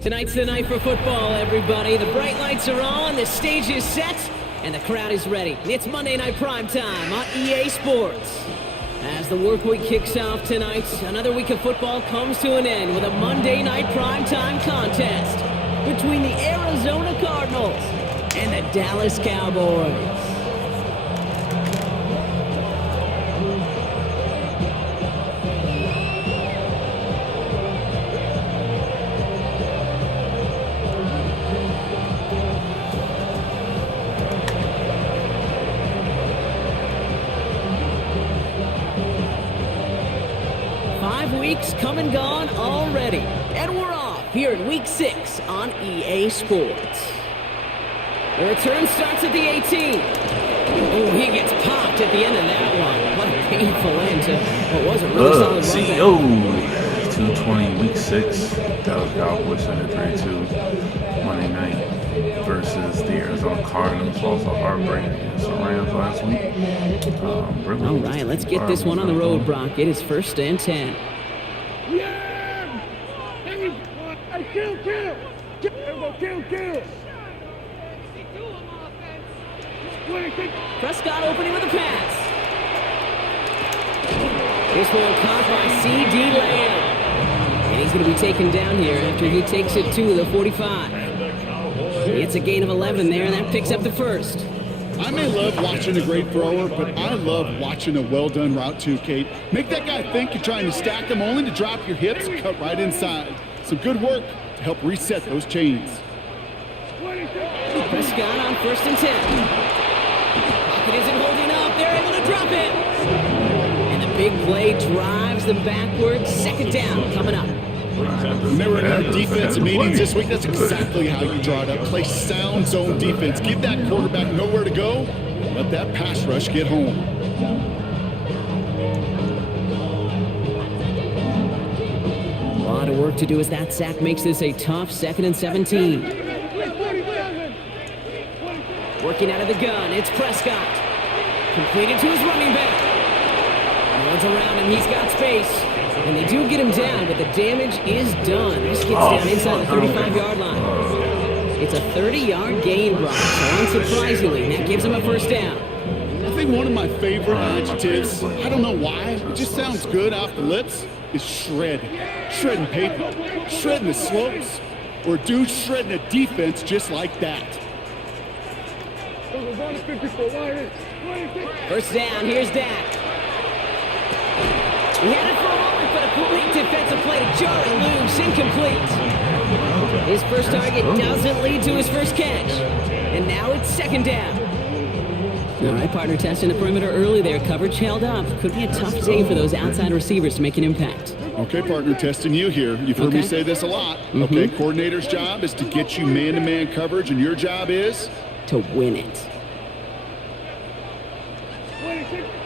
Tonight's the night for football, everybody. The bright lights are on, the stage is set, and the crowd is ready. It's Monday Night Primetime on EA Sports. As the work week kicks off tonight, another week of football comes to an end with a Monday Night Primetime contest between the Arizona Cardinals and the Dallas Cowboys. 5 weeks come and gone already, and we're off here in Week 6 on EA Sports. The return starts at the 18. Oh, he gets popped at the end of that one. What a painful end to what was a really solid run back. T220 Week 6, Dallas Cowboys at 3-2 Monday night versus the Arizona Cardinals. Also heartbreaking against the Rams last week. All right, let's get this one on the road, Brock. It is 1st and 10. Yeah! Hey, kill! Prescott opening with a pass. This one caught by C.D. Lamb. And he's going to be taken down here after he takes it to the 45. It's a gain of 11 there, and that picks up the first. I may love watching a great thrower, but I love watching a well-done route too, Kate. Make that guy think you're trying to stack him only to drop your hips and cut right inside. Some good work to help reset those chains. Prescott on 1st and 10. Pocket isn't holding up. They're able to drop it. And the big play drives them backwards. 2nd down coming up. Remember in our defensive meetings this week, that's exactly how you draw it up. Play sound zone defense. Give that quarterback nowhere to go. Let that pass rush get home. A lot of work to do as that sack makes this a tough 2nd and 17. Working out of the gun, it's Prescott. Completed to his running back. Runs around him, he's got space. And they do get him down, but the damage is done. This gets down inside the 35-yard line. It's a 30-yard gain, Brock. So unsurprisingly, that gives him a 1st down. I think one of my favorite adjectives, I don't know why, it just sounds good off the lips, is shred. Shredding paper, shredding the slopes, or dude shredding a defense just like that. 1st down, here's Dak. He had it for a moment, but a great defensive play to jar it loose, incomplete. His first target doesn't lead to his first catch. And now it's 2nd down. All right, partner, testing the perimeter early there. Coverage held up. Could be a tough day for those outside receivers to make an impact. Okay, partner, testing you here. You've heard me say this a lot. Okay, coordinator's job is to get you man-to-man coverage, and your job is? To win it.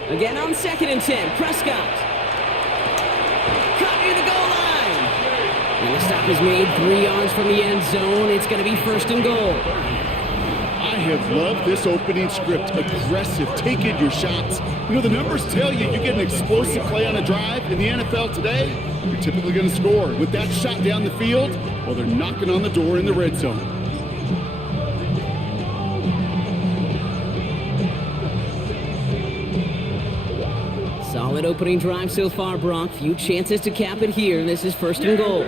Again on 2nd and 10, Prescott. Cut near the goal line. And the stop is made 3 yards from the end zone. It's going to be 1st and goal. I have loved this opening script. Aggressive, taking your shots. You know, the numbers tell you get an explosive play on a drive. In the NFL today, you're typically going to score. With that shot down the field, well, they're knocking on the door in the red zone. Solid opening drive so far, Brock. Few chances to cap it here. This is 1st and goal.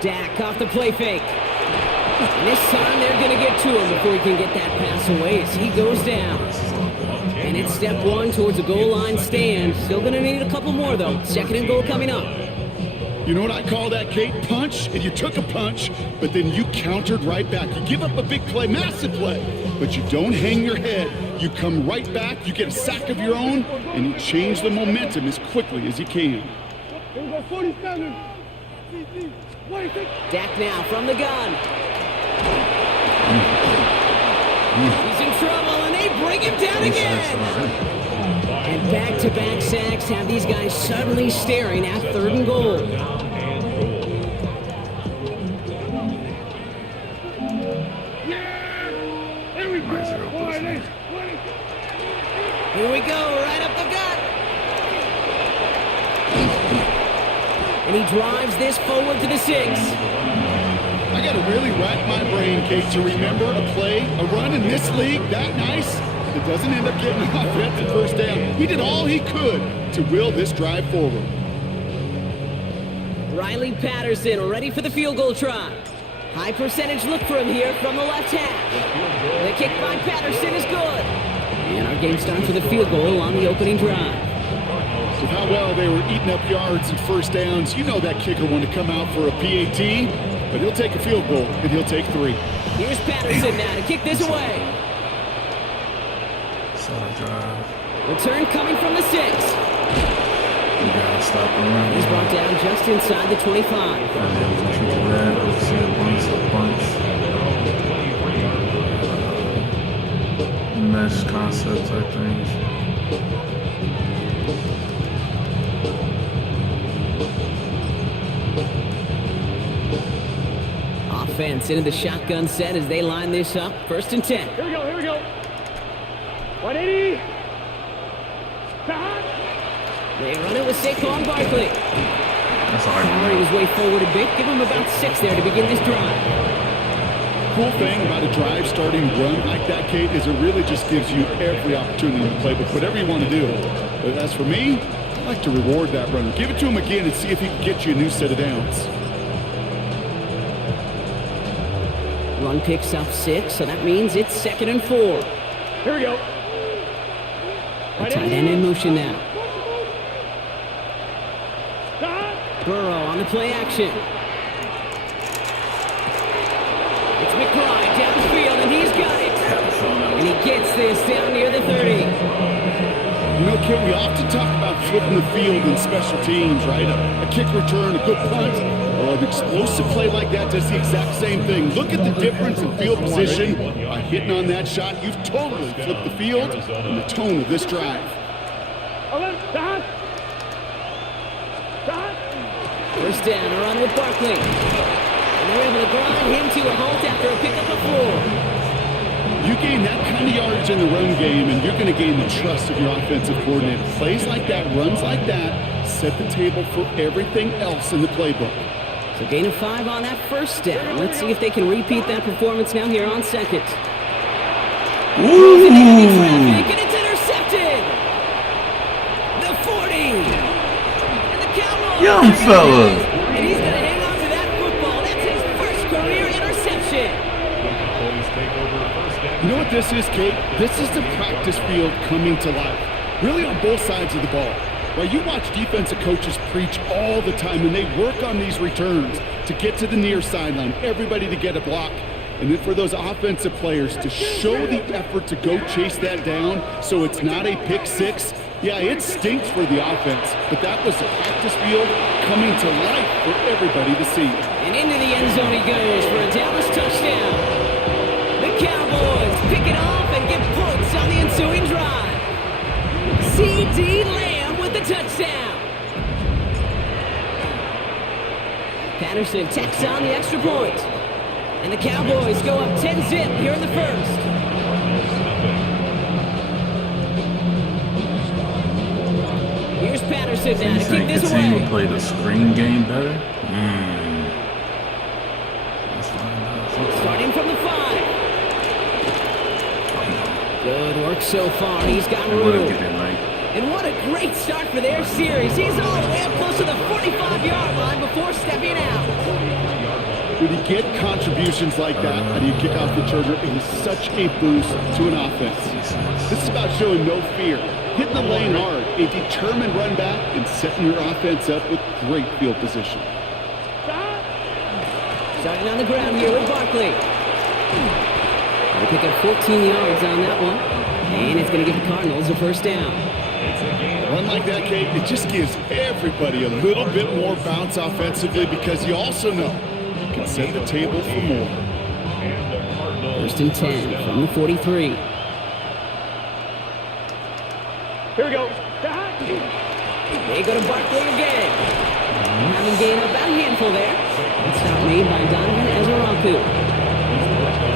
Dak off the play fake. And this time they're going to get to him before he can get that pass away as he goes down. And it's step 1 towards a goal line stand. Still going to need a couple more, though. 2nd and goal coming up. You know what I call that, Kate? Punch, and you took a punch, but then you countered right back. You give up a big play, massive play, but you don't hang your head. You come right back, you get a sack of your own, and you change the momentum as quickly as you can. Dak now from the gun. He's in trouble, and they bring him down again. And back-to-back sacks have these guys suddenly staring at 3rd and goal. Here we go, right up the gut. And he drives this forward to the 6. I got to really rack my brain, Kate, to remember a play, a run in this league that nice that doesn't end up getting offensive first down. He did all he could to will this drive forward. Riley Patterson ready for the field goal try. High percentage look for him here from the left hash. The kick by Patterson is good. And our game starts with a field goal on the opening drive. With how well they were eating up yards and first downs, you know that kicker wanted to come out for a PAT, but he'll take a field goal, and he'll take 3. Here's Patterson now to kick this away. Solid drive. Return coming from the 6. You gotta stop the run. He's brought down just inside the 25. And then once you do that, I'll see a bunch. Mesh concept type things. Offense into the shotgun set as they line this up. 1st and 10. Here we go, here we go. 180. They run it with Saquon Barkley. That's all Carrying his way forward a bit. Give him about 6 there to begin this drive. Cool thing about a drive starting run like that, Kate, is it really just gives you every opportunity to play with whatever you want to do. But as for me, I like to reward that runner. Give it to him again and see if he can get you a new set of downs. Run picks up 6, so that means it's 2nd and 4. Here we go. The tight end in motion now. Burrow on the play action. It's McBride downfield, and he's got it. And he gets this down near the 30. You know, Kate, we often talk about flipping the field in special teams, right? A kick return, a good punt. Well, an explosive play like that does the exact same thing. Look at the difference in field position. By hitting on that shot, you've totally flipped the field and the tone of this drive. First down, a run with Barkley. And they're able to grind him to a halt after a pickup of 4. You gain that kind of yardage in the run game, and you're going to gain the trust of your offensive coordinator. Plays like that, runs like that, set the table for everything else in the playbook. So gain of 5 on that first down. Let's see if they can repeat that performance now here on 2nd. Ooh. And it's intercepted. The 40. And the Cowboys. Young fella. And he's going to hang on to that football. That's his first career interception. You know what this is, Kate? This is the practice field coming to life. Really on both sides of the ball. Well, you watch defensive coaches preach all the time, and they work on these returns to get to the near sideline, everybody to get a block. And then for those offensive players to show the effort to go chase that down so it's not a pick 6. Yeah, it stinks for the offense, but that was the practice field coming to life for everybody to see. And into the end zone he goes for a Dallas touchdown. The Cowboys pick it off and get points on the ensuing drive. C.D. Lamb with the touchdown. Patterson tacks on the extra point. And the Cowboys go up 10-zip here in the first. Here's Patterson now to kick this away. Continue to play the screen game better? Starting from the 5. Good work so far. He's got room. And what a great start for their series. He's all the way up close to the 45-yard line before stepping out. When you get contributions like that, how do you kick off returner? It is such a boost to an offense. This is about showing no fear, hitting the lane hard, a determined run back, and setting your offense up with great field position. Starting on the ground here with Barkley. They pick up 14 yards on that one. And it's going to give the Cardinals a first down. A run like that, Kate, it just gives everybody a little bit more bounce offensively because you also know you can set the table for more. 1st and 10 from the 43. Here we go. They go to Barkley again. Having gained about a handful there. And stop made by Donovan Ezeraku.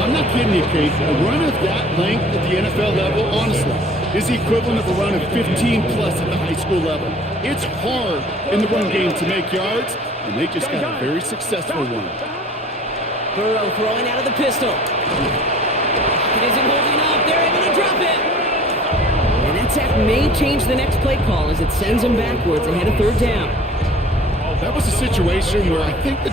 I'm not kidding you, Kate. A run of that length at the NFL level, honestly, is the equivalent of a run of 15-plus at the high school level. It's hard in the run game to make yards, and they just got a very successful one. Burrow throwing out of the pistol. It isn't holding up. They're able to drop it. And that sack may change the next play call as it sends them backwards ahead of third down. That was a situation where I think the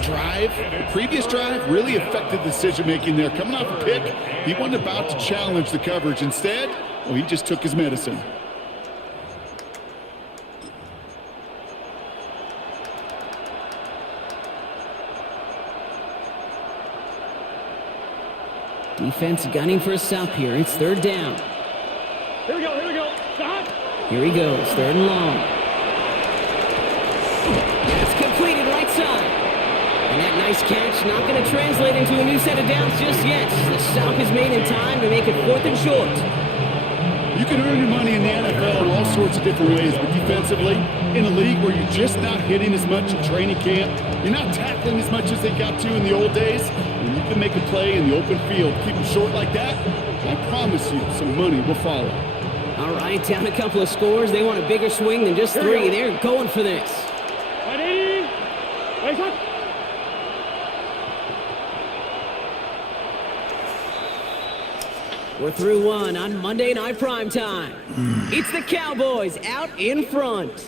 previous drive, really affected the decision-making there. Coming off a pick, he wasn't about to challenge the coverage. Instead, well, he just took his medicine. Defense gunning for a stop here. It's third down. Here we go, here we go. Stop. Here he goes, third and long. That's completed right side. And that nice catch not going to translate into a new set of downs just yet. The stop is made in time to make it fourth and short. You can earn your money in the NFL in all sorts of different ways, but defensively, in a league where you're just not hitting as much in training camp, you're not tackling as much as they got to in the old days, and you can make a play in the open field, keep them short like that, I promise you some money will follow. All right, down a couple of scores. They want a bigger swing than just three. They're going for this. 180. Wait, up. We're through one on Monday Night Primetime. It's the Cowboys out in front.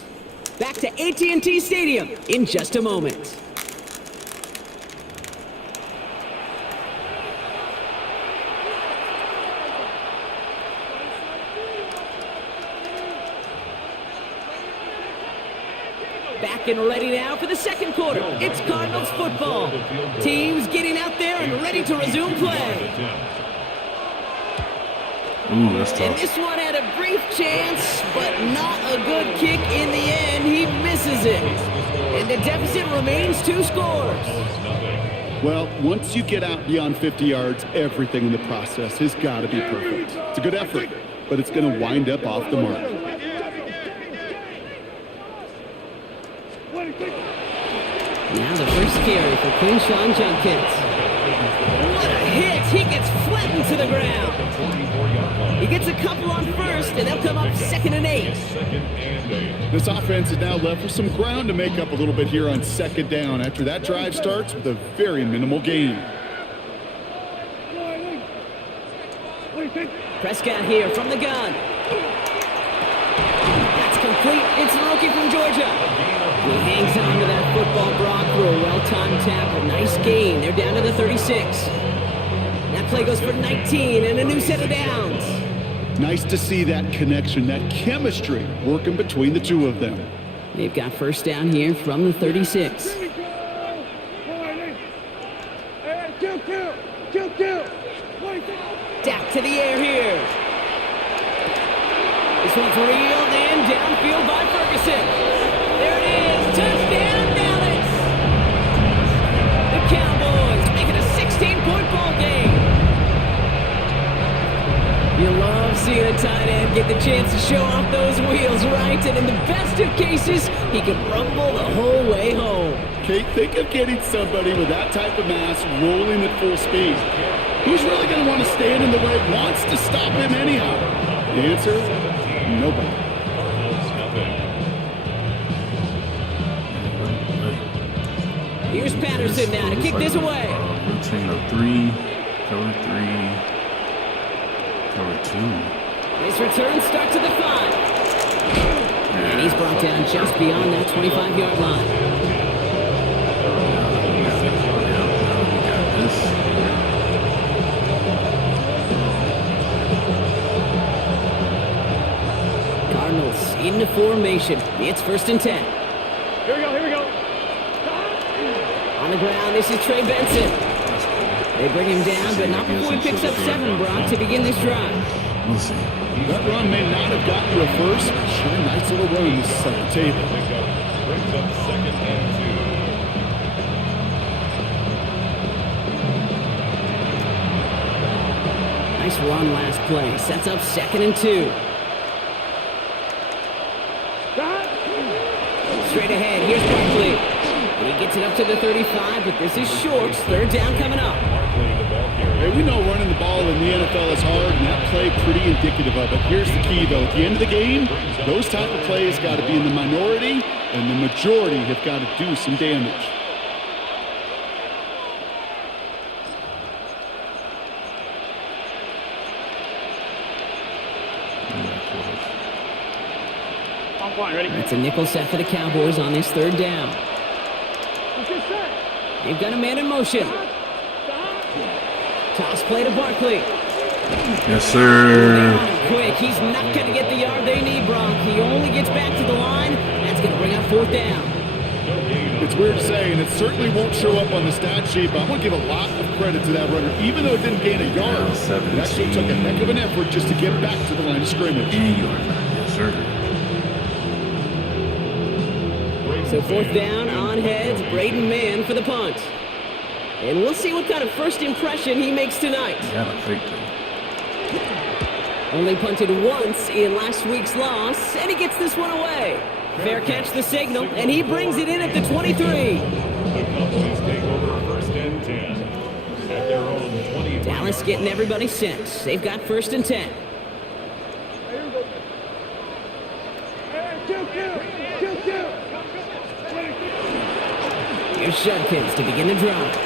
Back to AT&T Stadium in just a moment. Back and ready now for the second quarter. It's Cardinals football. Teams getting out there and ready to resume play. Ooh, that's And tough. this one had a brief chance, but not a good kick in the end. He misses it. And the deficit remains 2 scores. Well, once you get out beyond 50 yards, everything in the process has got to be perfect. It's a good effort, but it's going to wind up off the mark. Now the first carry for Quinshon Judkins. What a hit! He gets flattened to the ground. He gets a couple on first, and they'll come up 2nd and 8. This offense is now left with some ground to make up a little bit here on 2nd down after that drive starts with a very minimal gain. Prescott here from the gun. That's complete. It's the rookie from Georgia. He hangs on to that football, Brock, through a well-timed tackle. Nice gain. They're down to the 36. That play goes for 19 and a new set of downs. Nice to see that connection, that chemistry working between the two of them. They've got first down here from the 36. Dak to the air here. This one's reeled in downfield by Ferguson. There it is. Touchdown, Dallas. The Cowboys making a 16-point ball game. You love seeing a tight end get the chance to show off those wheels, right? And in the best of cases, he can rumble the whole way home. Kate, think of getting somebody with that type of mass rolling at full speed. Who's really going to want to stand in the way, wants to stop him anyhow? The answer, nobody. Here's Patterson now to kick this away. Routine of 3, cover 3, cover 2. His return starts at the 5. And he's brought down just beyond that 25-yard line. Cardinals into formation. It's 1st and 10. Here we go, here we go. On the ground, this is Trey Benson. They bring him down, but not before he picks up 7, Brock, to begin this drive. We'll see. That run may not have gotten you a first, but sure, nice little run this is on the table. Brings up 2nd and 2. Nice run last play. Sets up 2nd and 2. Straight ahead, here's Barkley. And he gets it up to the 35, but this is short. 3rd down coming up. Hey, we know running the ball in the NFL is hard, and that play pretty indicative of it. Here's the key, though. At the end of the game, those type of plays got to be in the minority, and the majority have got to do some damage. On point, ready? It's a nickel set for the Cowboys on this third down. They've got a man in motion. Toss play to Barkley. Yes, sir. Quick, he's not going to get the yard they need, Brock. He only gets back to the line. That's going to bring up fourth down. It's weird to say, and it certainly won't show up on the stat sheet, but I'm going to give a lot of credit to that runner. Even though it didn't gain a yard, it actually took a heck of an effort just to get back to the line of scrimmage. Yes, sir. So fourth down on heads, Braden Mann for the punt. And we'll see what kind of first impression he makes tonight. Yeah, I faked it. Only punted once in last week's loss, and he gets this one away. Fair catch the signal, and he brings it in at the 23. The Cowboys take over first and 10 at their own 20. Dallas getting everybody set. They've got first and 10. Here's Judkins to begin the drive.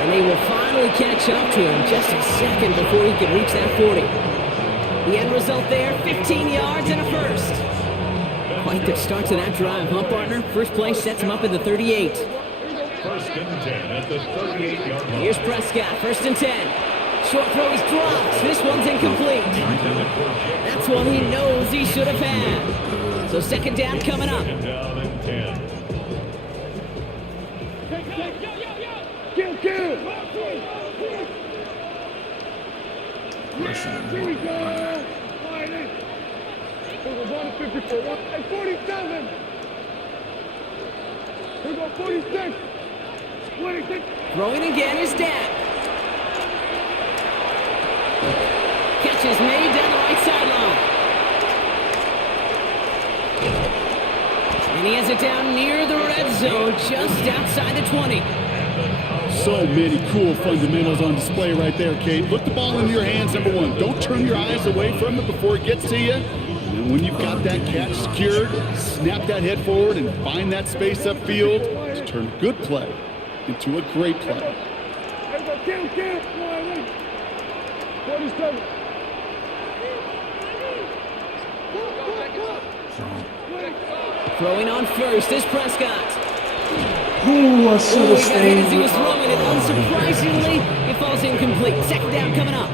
And they will finally catch up to him just a second before he can reach that 40. The end result there, 15 yards and a first. Quite the start to that drive, huh, partner? First play sets him up at the 38. First and 10 at the 38-yard line. Here's Prescott, first and 10. Short throw is dropped. This one's incomplete. That's one he knows he should have had. So second down coming up. Second down and 10. Here we go. 154, 47. Here we go, 46. 26. Throwing again is Dak. Catch is made down the right sideline. And he has it down near the red zone, just outside the 20. So many cool fundamentals on display right there, Kate. Put the ball into your hands, number one. Don't turn your eyes away from it before it gets to you. And then when you've got that catch secured, snap that head forward and find that space upfield to turn a good play into a great play. 47. Throwing on first is Prescott. Ooh, I should have He got hit as he was stayed. throwing it. Unsurprisingly, it falls incomplete. Second down coming up.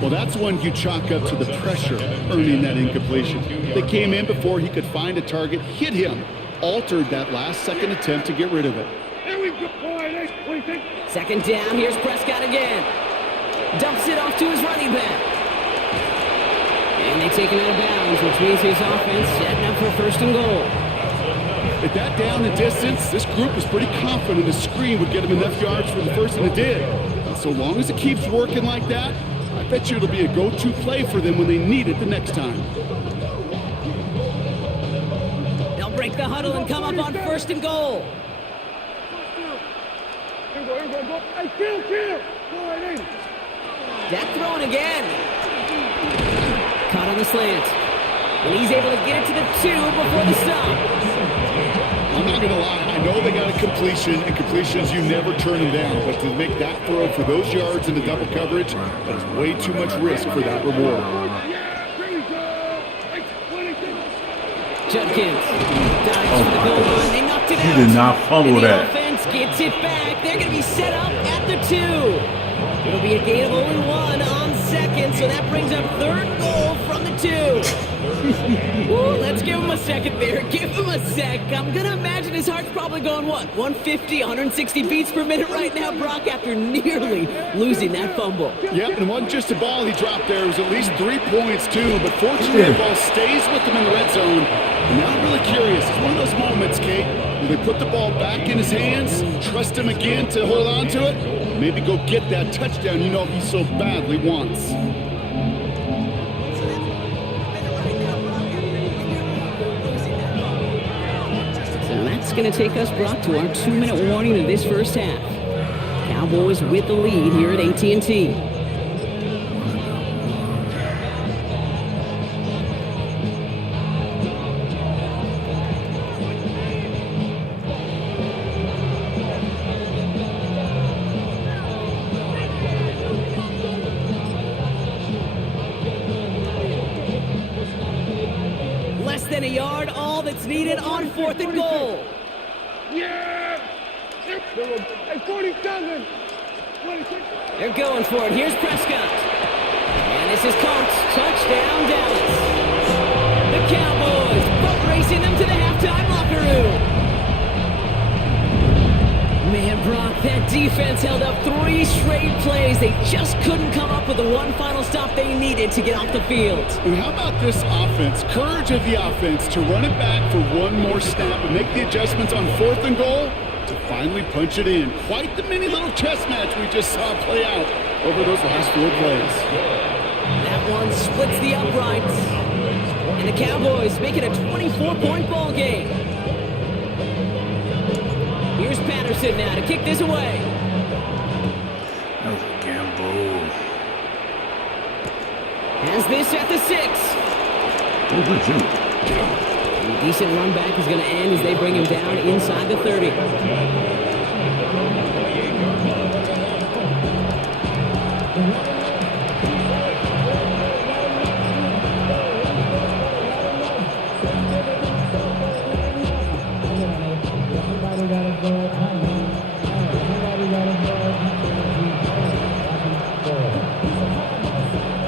Well, that's one you chalk up to the pressure earning that incompletion. They came in before he could find a target, hit him, altered that last-second attempt to get rid of it. Here we go. Second down, here's Prescott again. Dumps it off to his running back. And they take him out of bounds, which means his offense setting up for first and goal. At that down and distance, this group was pretty confident the screen would get him enough yards for the first, and it did. And so long as it keeps working like that, I bet you it'll be a go-to play for them when they need it the next time. They'll break the huddle and come up on first and goal. Here we go. Hey, kill. Dak throwing again. Caught on the slant. And he's able to get it to the 2 before the stop. I'm not going to lie, I know they got a completion, and completions, you never turn them down. But to make that throw for those yards in the double coverage, that's way too much risk for that reward. Judkins dives for the goal line. They knocked it out. He did not fumble And the that. offense gets it back. They're going to be set up at the 2. It'll be a gain of only 1 on second, so that brings up third goal from the 2. Ooh, let's give him a second there. Give him a sec. I'm going to imagine his heart's probably going, what, 150, 160 beats per minute right now, Brock, after nearly losing that fumble. Yep, and it wasn't just a ball he dropped there. It was at least 3 points, too. But fortunately, the ball stays with him in the red zone. And now I'm really curious. It's one of those moments, Kate, where they put the ball back in his hands, trust him again to hold on to it, maybe go get that touchdown you know he so badly wants. So that's going to take us, Brock, to our 2-minute warning of this first half. Cowboys with the lead here at AT&T. Less than a yard, all that's needed on 4th and goal. Yeah! Hey, 47! 26! They're going for it. Here's Prescott. And this is caught. Touchdown, Dallas. The Cowboys boat racing them to the halftime locker room. Man, Brock, that defense held up 3 straight plays. They just couldn't come up with the one final stop they needed to get off the field. And how about this offense? Courage of the offense to run it back for one more snap and make the adjustments on 4th and goal to finally punch it in. Quite the mini little chess match we just saw play out over those last 4 plays. That one splits the uprights. And the Cowboys make it a 24-point ball game. Here's Patterson now to kick this away. That was a gamble. Has this at the 6. Oh, good shoot. A decent run back is going to end as they bring him down inside the 30.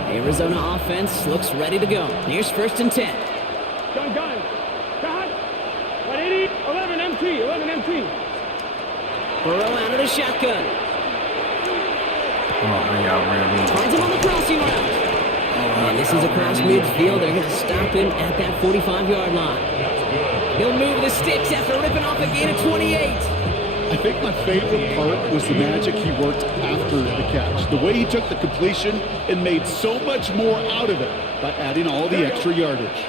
Arizona offense looks ready to go. Here's 1st and 10. Gun. Got 180, 11 MT, 11 MT. Burrow out of the shotgun. Oh, they outran me. Finds him on the crossing route. And this is across midfield. They're going to stop him at that 45-yard line. He'll move the sticks after ripping off a gain of 28. I think my favorite part was the magic he worked after the catch. The way he took the completion and made so much more out of it by adding all the extra yardage.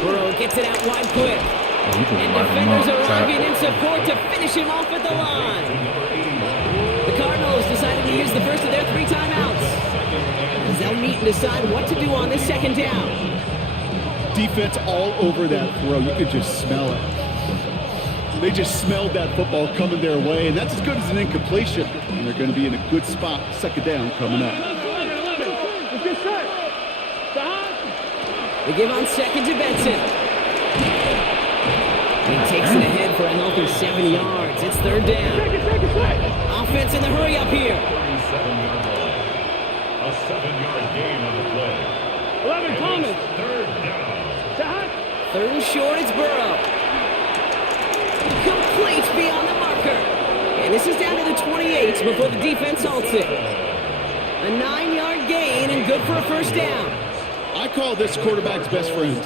Burrow gets it out wide quick. And defenders arriving in support to finish him off at the line. The Cardinals decided to use the first of their 3 timeouts, as they'll meet and decide what to do on this 2nd down. Defense all over that throw. You could just smell it. They just smelled that football coming their way, and that's as good as an incompletion. And they're going to be in a good spot, 2nd down coming up. Let's get set. They give on 2nd to Benson. He takes it ahead for a healthy 7 yards. It's 3rd down. Offense in the hurry up here. 37-yard line. A 7-yard gain on the play. 11 Thomas. 3rd down. 3rd and short, it's Burrow. Complete beyond the marker. And this is down to the 28 before the defense halts it. A 9-yard gain and good for a 1st down. I call this quarterback's best friend.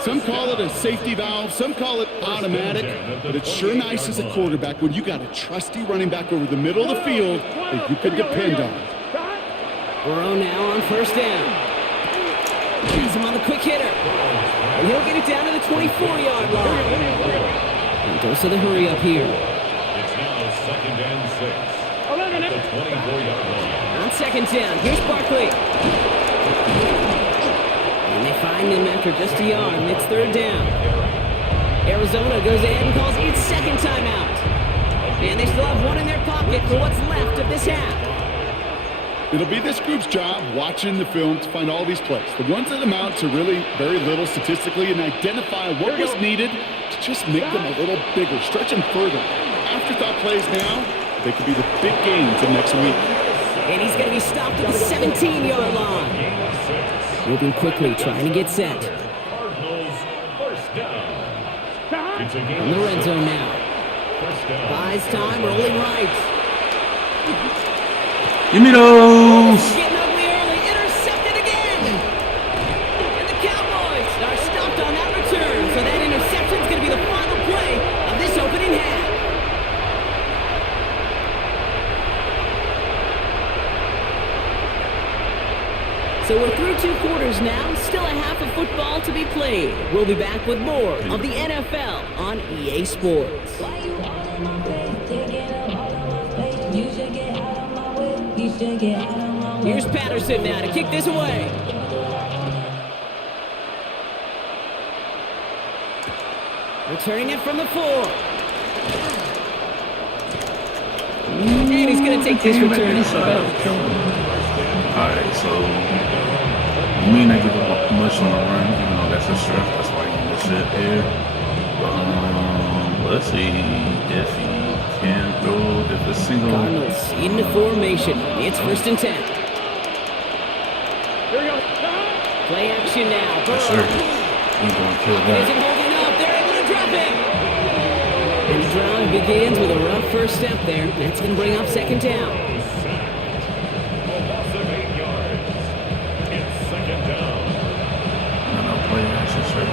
Some call it a safety valve, some call it automatic, but it's sure nice as a quarterback when you got a trusty running back over the middle of the field that you can depend on. Burrow now on 1st down. He's him on the quick hitter. And he'll get it down to the 24-yard line. And goes to the hurry up here. It's now 2nd and 6. 11 At the 24-yard line. On 2nd down, here's Barkley. And they find him after just a yard, and it's 3rd down. Arizona goes ahead and calls its 2nd timeout. And they still have one in their pocket for what's left of this half. It'll be this group's job watching the film to find all these plays. The ones that amount to really very little statistically and identify what was needed to just make them a little bigger, stretch them further. Afterthought plays now, they could be the big games of next week. And he's going to be stopped at the 17-yard line. Moving quickly, trying to get set. Cardinals 1st down. It's a gain In the red zone now. 1st down. Buys time, rolling right. Give me those. Getting ugly early, intercepted again. And the Cowboys are stopped on that return. So that interception is going to be the final play of this opening half. So we're through 2 quarters now, still a half of football to be played. We'll be back with more of the NFL on EA Sports. Here's Patterson now to kick this away. Returning it from the 4. And he's going to take this return. Alright, so you may not give up much on the run, even though that's a strength. That's why you get shit here. Let's see if he can throw, if a single. Cardinals into formation. It's 1st and 10. Here we go. Play action now. Yes, sir. He's going to kill Isn't that. holding up. They're able to drop it. And the drive begins with a rough first step there. That's going to bring up 2nd down. A loss of 8 yards. It's 2nd down. No, play action, sir.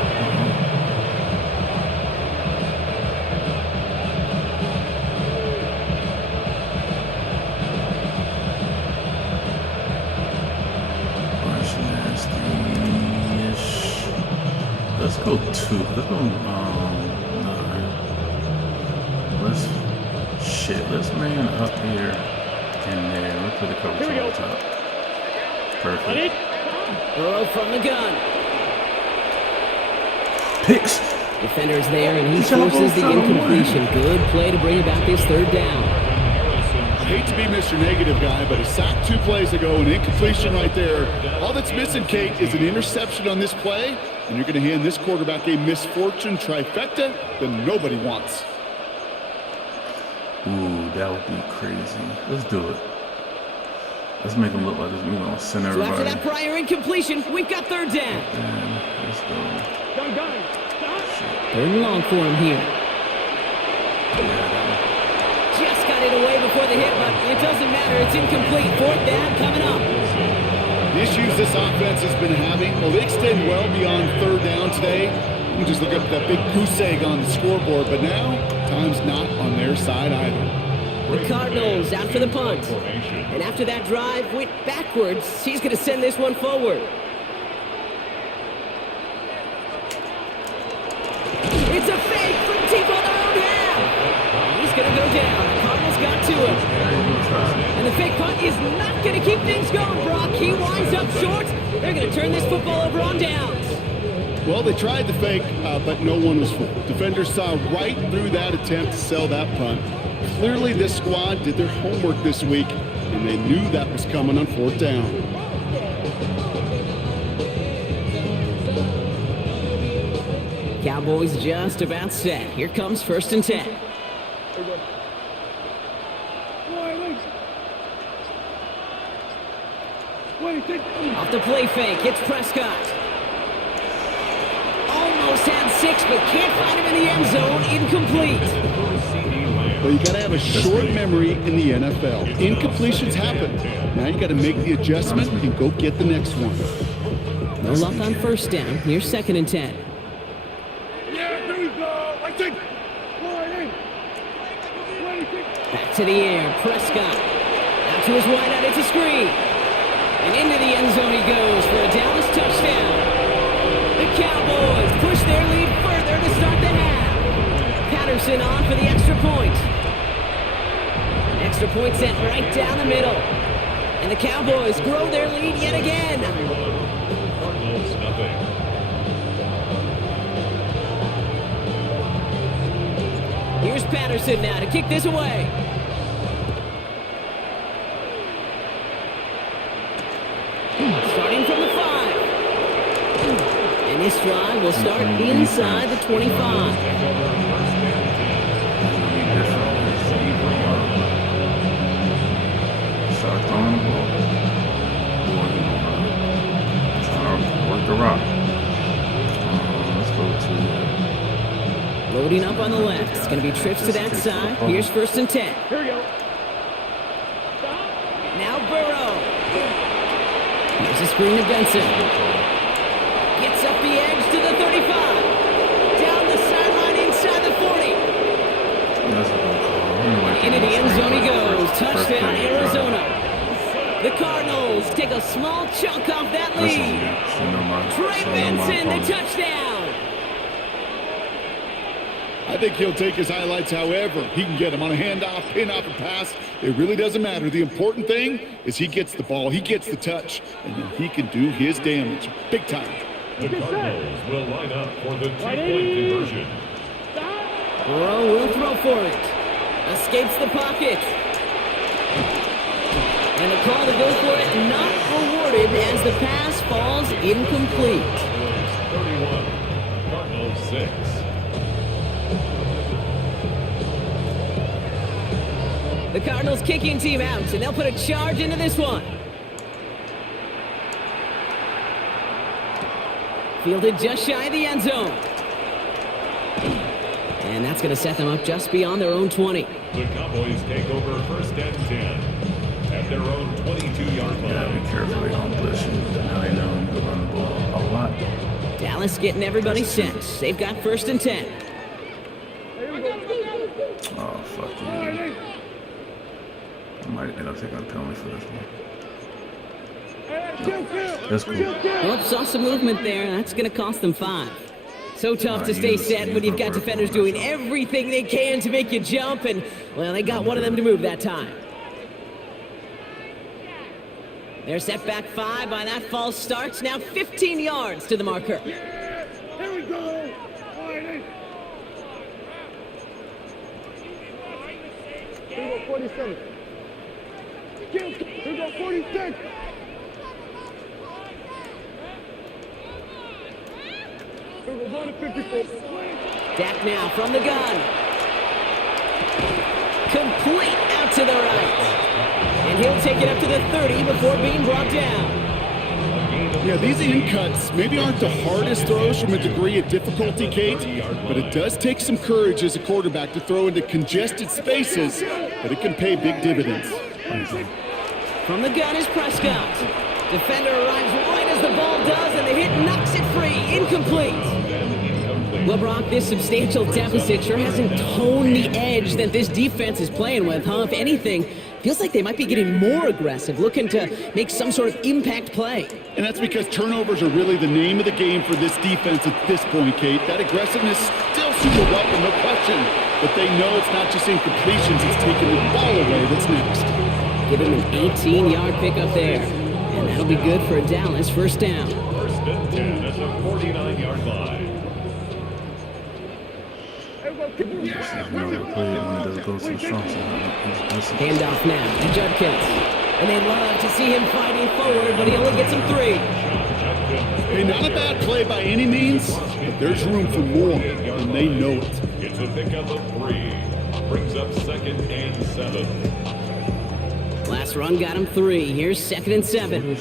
Let's go 2. Let's go, let's man up here and there. Let's put a coverage on the top. Perfect. Burrow from the gun. Picks. Defender's there, and he forces the incompletion. Good play to bring about this 3rd down. I hate to be Mr. Negative guy, but a sack 2 plays ago, an incompletion right there. All that's missing, Kate, is an interception on this play, and you're going to hand this quarterback a misfortune trifecta that nobody wants. Ooh, that would be crazy. Let's do it. Let's make him look like this. We're going to send So everybody. after that prior incompletion, we've got 3rd down. And let's go. Gun. 3rd and long for him here. Just got it away before the hit, but it doesn't matter. It's incomplete. 4th down coming up. The issues this offense has been having, well, they extend well beyond 3rd down today. You can just look up that big goose egg on the scoreboard, but now time's not on their side either. The Cardinals out for the punt. And after that drive went backwards, he's going to send this one forward. It's a fake from deep on their own half. He's going to go down. The Cardinals got to him. And the fake punt is not going to keep things going, Brock. He winds up short. They're going to turn this football over on downs. Well, they tried the fake, but no one was fooled. Defenders saw right through that attempt to sell that punt. Clearly, this squad did their homework this week, and they knew that was coming on 4th down. Cowboys just about set. Here comes 1st and 10. Off the play fake, it's Prescott. Almost had 6, but can't find him in the end zone. Incomplete. Well, you got to have a short memory in the NFL. Incompletions happen. Now you got to make the adjustment and go get the next one. No luck on 1st down. Here's 2nd and 10. Yeah, there we go. I think. Back to the air. Prescott. Out to his wideout. It's a screen. And into the end zone he goes for a Dallas touchdown. The Cowboys push their lead further to start the half. Patterson on for the extra point. Extra point sent right down the middle. And the Cowboys grow their lead yet again. Cardinals, nothing. Here's Patterson now to kick this away. Starting from the 5. And this drive will start inside the 25. Start throwing the ball. Trying to work the rock. Let's go to. Loading up on the left. It's going to be trips to that side. Here's 1st and 10. Here we go. Now Burrow. Here's a screen to Benson. Gets up the edge to the 35. Down the sideline inside the 40. Into the end zone he goes. Touchdown, Arizona. The Cardinals take a small chunk off that lead. Trey Benson, the touchdown. I I think he'll take his highlights however he can get them on a handoff, pin off, a pass. It really doesn't matter. The important thing is he gets the ball, he gets the touch, and then he can do his damage big time. The Cardinals will line up for the two-point conversion. Burrow will throw for it. Escapes the pocket. And the call to go for it not rewarded as the pass falls incomplete. 31, Cardinals 6. The Cardinals kicking team out, and they'll put a charge into this one. Fielded just shy of the end zone. And that's going to set them up just beyond their own 20. The Cowboys take over first and 10 at their own 22-yard line. Gotta be careful, they don't blitz you. Now they know to run the ball a lot. Dallas getting everybody set. They've got first and 10. Oh, fuck you. I might end up taking a penalty for this one. That's cool. Well, saw some movement there. That's going to cost them 5. So tough to stay set when you've got defenders doing everything they can to make you jump, and, well, they got one of them to move that time. They're set back 5 by that false start. Now 15 yards to the marker. Yeah, here we go. 47. Here we go, 46. Dak now from the gun. Complete out to the right. And he'll take it up to the 30 before being brought down. Yeah, these in cuts maybe aren't the hardest throws from a degree of difficulty, Kate, but it does take some courage as a quarterback to throw into congested spaces, but it can pay big dividends. From the gun is Prescott. Defender arrives right as the ball does, and the hit knocks it free. Incomplete. Well, Brock, this substantial deficit sure hasn't toned the edge that this defense is playing with, huh? If anything, feels like they might be getting more aggressive, looking to make some sort of impact play. And that's because turnovers are really the name of the game for this defense at this point, Kate. That aggressiveness still super welcome, no question. But they know it's not just incompletions, it's taking the ball away that's next. Give him an 18-yard pickup there. And that'll be good for a Dallas first down. First and 10 at the 49-yard line. Handoff now to Judkins. And they love to see him fighting forward, but he only gets him 3. Hey, not a bad play by any means, but there's room for more, and they know it. It's a pickup of 3. Brings up second and 7. Last run got him 3. Here's second and 7.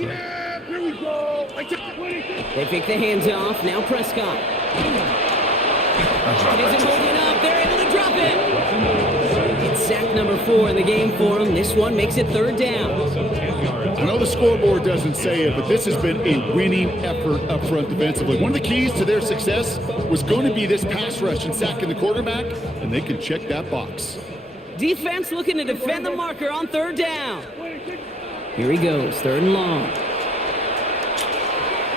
Yeah, here we go. They pick the hands off. Now Prescott. Isn't holding up. They're able to drop it. It's sack number 4 in the game for him. This one makes it third down. I know the scoreboard doesn't say it, but this has been a winning effort up front defensively. One of the keys to their success was going to be this pass rush and sacking the quarterback, and they can check that box. Defense looking to defend the marker on third down. Here he goes, third and long.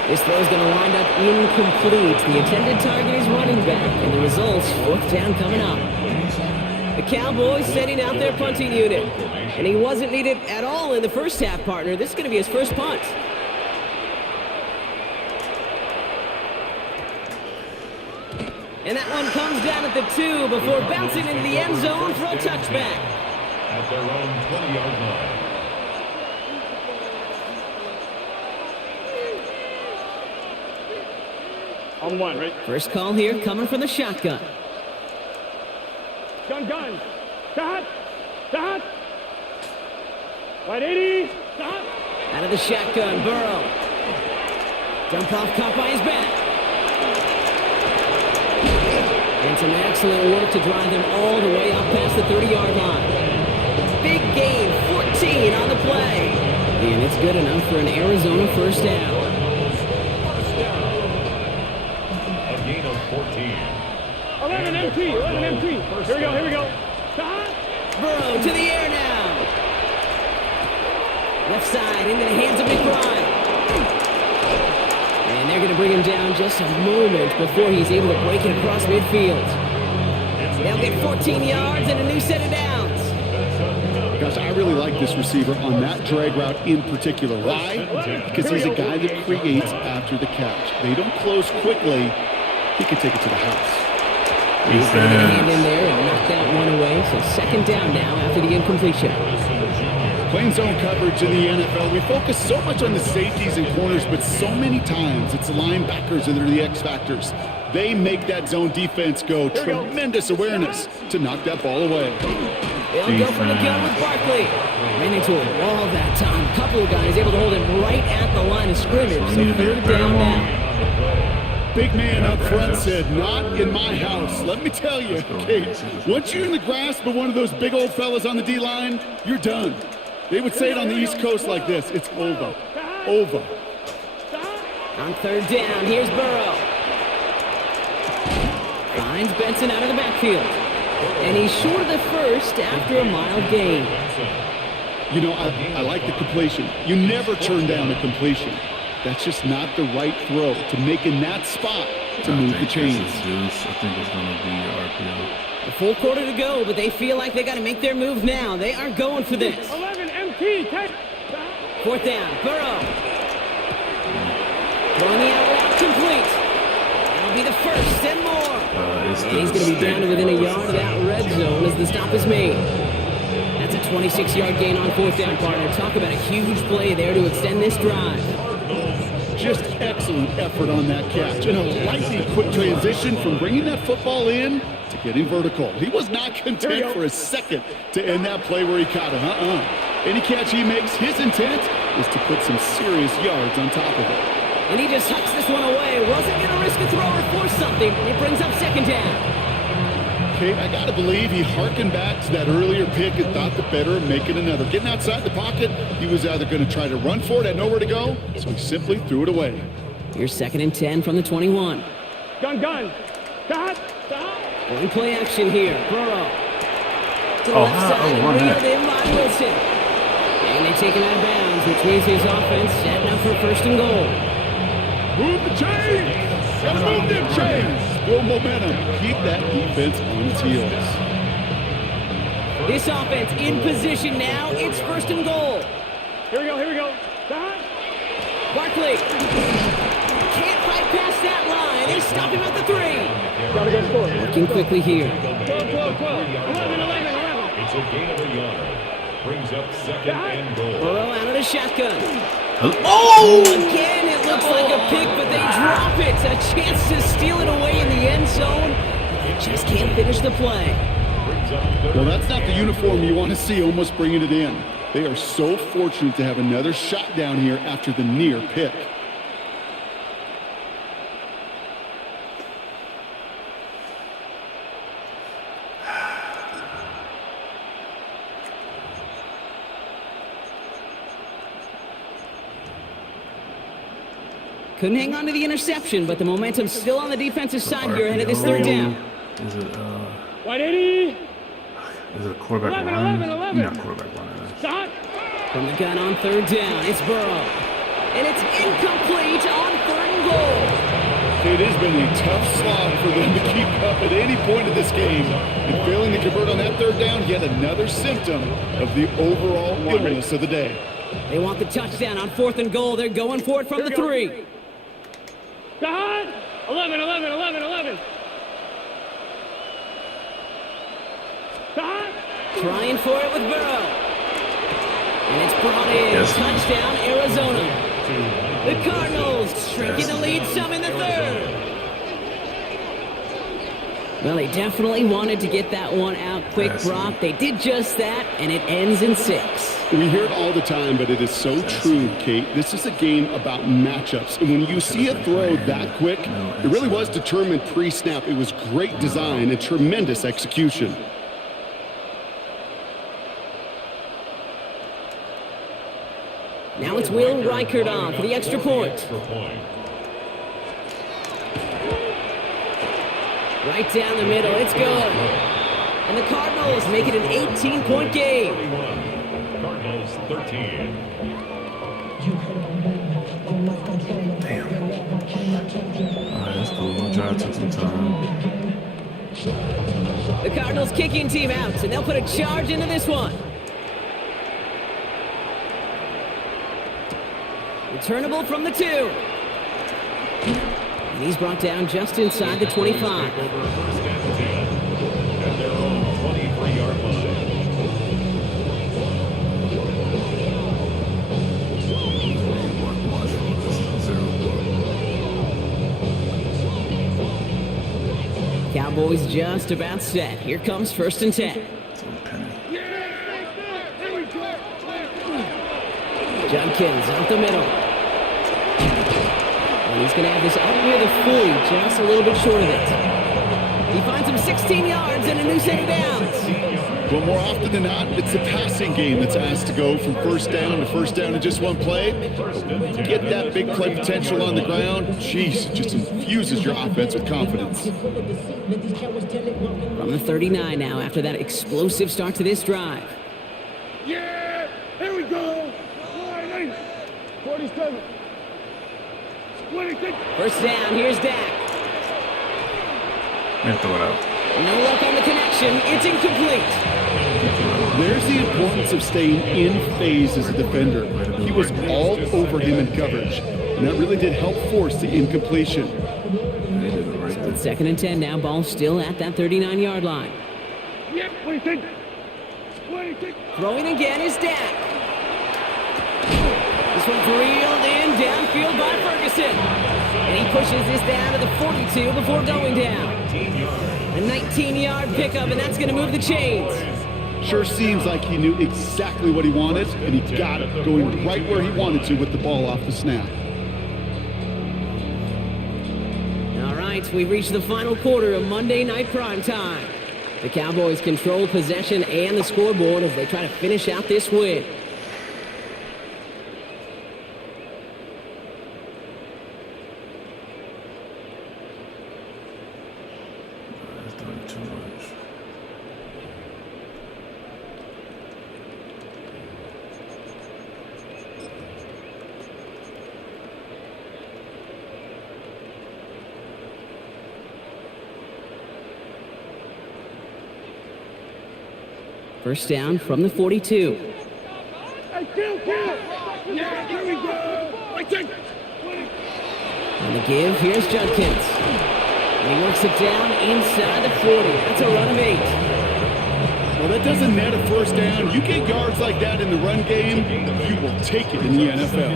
This throw is going to wind up incomplete. The intended target is running back, and the results, fourth down coming up. The Cowboys sending out their punting unit. And he wasn't needed at all in the first half, partner. This is going to be his first punt. And that one comes down at the 2 before bouncing into the end zone for a touchback. At their own 20-yard line. On 1, right? First call here coming from the shotgun. Gun. Stop. Right 80. Stop. Out of the shotgun, Burrow. Dump off caught by his back. And some excellent work to drive them all the way up past the 30-yard line. Big gain, 14 on the play. And it's good enough for an Arizona first down. A gain of 14. 11 MT. Here we go. Stop. Burrow to the air now. Left side into the hands of McBride. And they're going to bring him down just a moment before he's able to break it across midfield. They'll get 14 yards and a new set of downs. Gosh, I really like this receiver on that drag route in particular. Why? Because he's a guy that creates after the catch. They don't close quickly. He can take it to the house. He's going to get a hand in there and knock that one away. So second down now after the incompletion. Playing zone coverage in the NFL, we focus so much on the safeties and corners, but so many times it's the linebackers that are the X factors. They make that zone defense go. Tremendous awareness to knock that ball away. They'll go for the gun with Barkley. Ran into a wall that time. A couple of guys able to hold him right at the line of scrimmage. So third down now. Big man up front said, not in my house. Let me tell you, Kate, once you're in the grasp of one of those big old fellas on the D-line, you're done. They would say it on the East Coast like this, it's over. Over. On third down, here's Burrow. Finds Benson out of the backfield. And he's short of the first after a mild gain. You know, I like the completion. You never turn down a completion. That's just not the right throw to make in that spot to move the chains. I think it's going to be RPO. A full quarter to go, but they feel like they got to make their move now. They are going for this. 11 MT. Fourth down, Burrow. Throwing the out route complete. That'll be the first and more. And he's going to be down to within a yard of that red zone as the stop is made. That's a 26-yard gain on fourth down, partner. Talk about a huge play there to extend this drive. Just excellent effort on that catch. And a lightning quick transition from bringing that football in to getting vertical. He was not content for a second to end that play where he caught it. Any catch he makes, his intent is to put some serious yards on top of it. And he just hucks this one away. Wasn't going to risk a throw or force something. It brings up second down. Okay, I got to believe he harkened back to that earlier pick and thought the better of making another. Getting outside the pocket, he was either going to try to run for it, had nowhere to go, so he simply threw it away. Here's second and 10 from the 21. Gun. Stop. One play action here. Burrow. To the Oh, left side, run that. reeled in by Wilson. And they take him out of bounds, which means his offense setting up for first and goal. Move the chains! Gotta move them chains! Build momentum. Keep that defense on its heels. This offense in position now. It's first and goal. Here we go. Stop. Barkley. Can't fight past that line. They stop him at the 3. Gotta go score. Working quickly here. 12. 11. It's a gain of a yard. Brings up second and goal. Burrow out of the shotgun. Oh! Again, it looks like a pick, but they drop it. A chance to steal it away in the end zone. They just can't finish the play. Well, that's not the uniform you want to see almost bringing it in. They are so fortunate to have another shot down here after the near pick. Couldn't hang on to the interception, but the momentum's still on the defensive side here ahead of this third down. Is it, White 80. is it a quarterback 11. Not quarterback run. Stop. From the gun on third down, it's Burrow. And it's incomplete on third and goal. It has been a tough slog for them to keep up at any point of this game. And failing to convert on that third down, yet another symptom of the overall illness of the day. They want the touchdown on fourth and goal. They're going for it from the 3. Stop. 11. Stop. Trying for it with Burrow. And it's brought in. Yes. Touchdown, Arizona. The Cardinals shrinking the lead some in the third. Well, they definitely wanted to get that one out quick, Brock. They did just that, and it ends in 6. We hear it all the time, but it is so true, Kate. This is a game about matchups. And when you see a throw that quick, it really was determined pre-snap. It was great design and tremendous execution. Now it's Will Reichert on for the extra point. Right down the middle, it's good. And the Cardinals make it an 18-point game. Cardinals 13. That took some time. The Cardinals kicking team out, and they'll put a charge into this one. Returnable from the 2. And he's brought down just inside the 25. Over first and 10 at their own 23-yard line. Cowboys just about set. Here comes first and 10. Judkins up the middle. And he's going to have this out near the 40, just a little bit short of it. He finds him 16 yards and a new set of downs. Well, more often than not, it's the passing game that's asked to go from first down to first down in just one play. Get that big play potential on the ground. Jeez, it just infuses your offense with confidence. From the 39 now after that explosive start to this drive. Yeah, here we go. 47. 26. First down, here's Dak. Man, throw it out. No luck on the connection. It's incomplete. There's the importance of staying in phase as a defender. He was all over him in coverage, and that really did help force the incompletion. It's second and 10 now. Ball still at that 39-yard line. Yep, 26. 26. Throwing again is Dak. This one's reeled in downfield by Ferguson. And he pushes this down to the 42 before going down. A 19-yard pickup, and that's going to move the chains. Sure seems like he knew exactly what he wanted, and he got it, going right where he wanted to with the ball off the snap. All right, we've reached the final quarter of Monday Night Primetime. The Cowboys control possession and the scoreboard as they try to finish out this win. First down from the 42. Hey, kill. Yeah, here we go. On the give, here's Judkins. And he works it down inside the 40. That's a run of 8. Well, that doesn't net a first down. You get yards like that in the run game, you will take it in the NFL.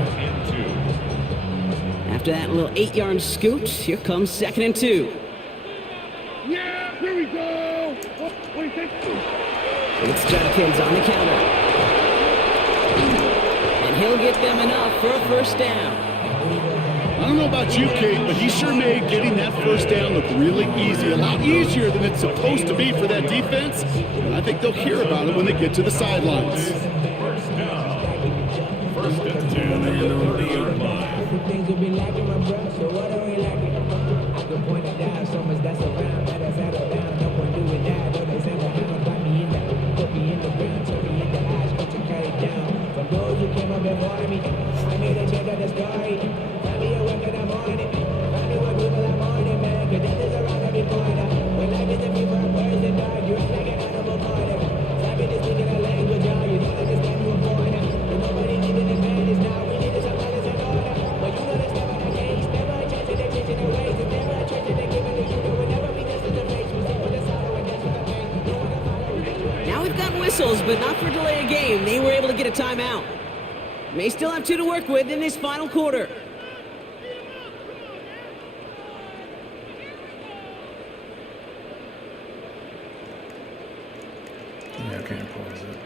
After that little 8-yard scoot, here comes second and 2. Yeah, here we go. 26. It's Judkins on the counter. And he'll get them enough for a first down. I don't know about you, Kate, but he sure made getting that first down look really easy. A lot easier than it's supposed to be for that defense. And I think they'll hear about it when they get to the sidelines. First down. First and 10 at the 30-yard line. Things will be lacking my breath, so what are we lacking? I can point it down, so much that's around, that I settle down, no one doing that, though they say that I don't got me in that, put me in the ground, turn me in the eyes, got to carry down. For those who came up before me, I made a change of the story. Find me a work in the morning, find me what people I'm on it, man, cause death is around every corner. When life is a few for a person, dog, you act like an animal corner. Savvy to speaking a language, y'all, you don't understand you a foreigner. But nobody needing advantage now, we need is a brothers in order. But you know that's never the case, never a chance in their changing their ways, and never a chance in their giving to you, there will never be this in the face, we sit with the sorrow and dance with the pain. You wanna follow Now we've got whistles, but not for delay a game. They were able to get a timeout. May still have 2 to work with in this final quarter. Yeah, I can't pause it.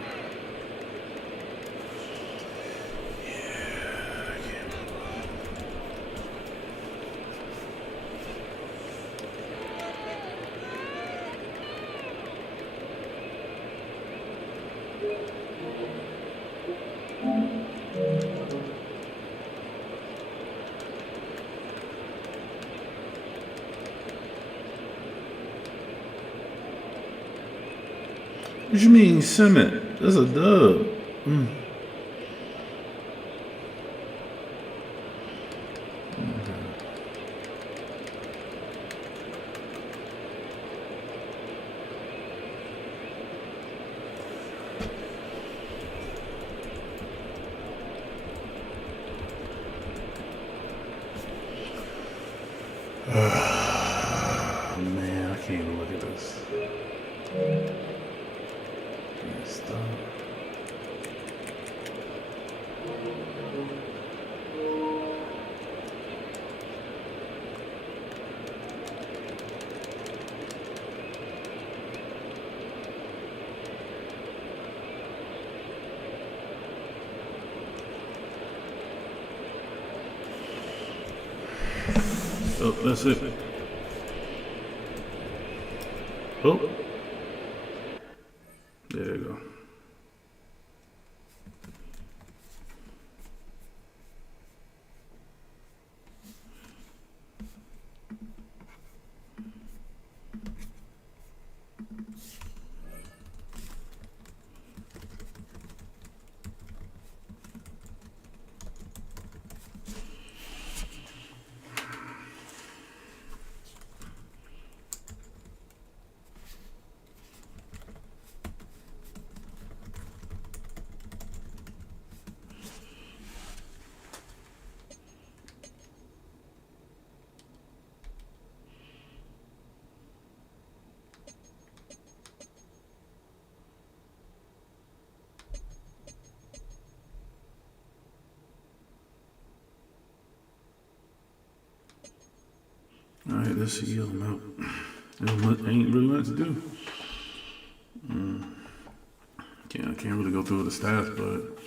What you mean, Simmons? That's a dub. Man, I can't even look at this. Can't stop. Oh, that's it. Oh. There you go. All right, let's see. I'm out. Ain't really much to do. I can't really go through the stats, but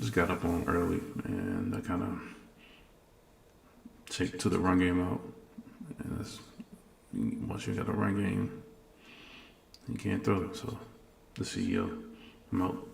just got up on early, and I kind of took the run game out. And that's, once you got a run game, you can't throw it. So the CEO, I'm out.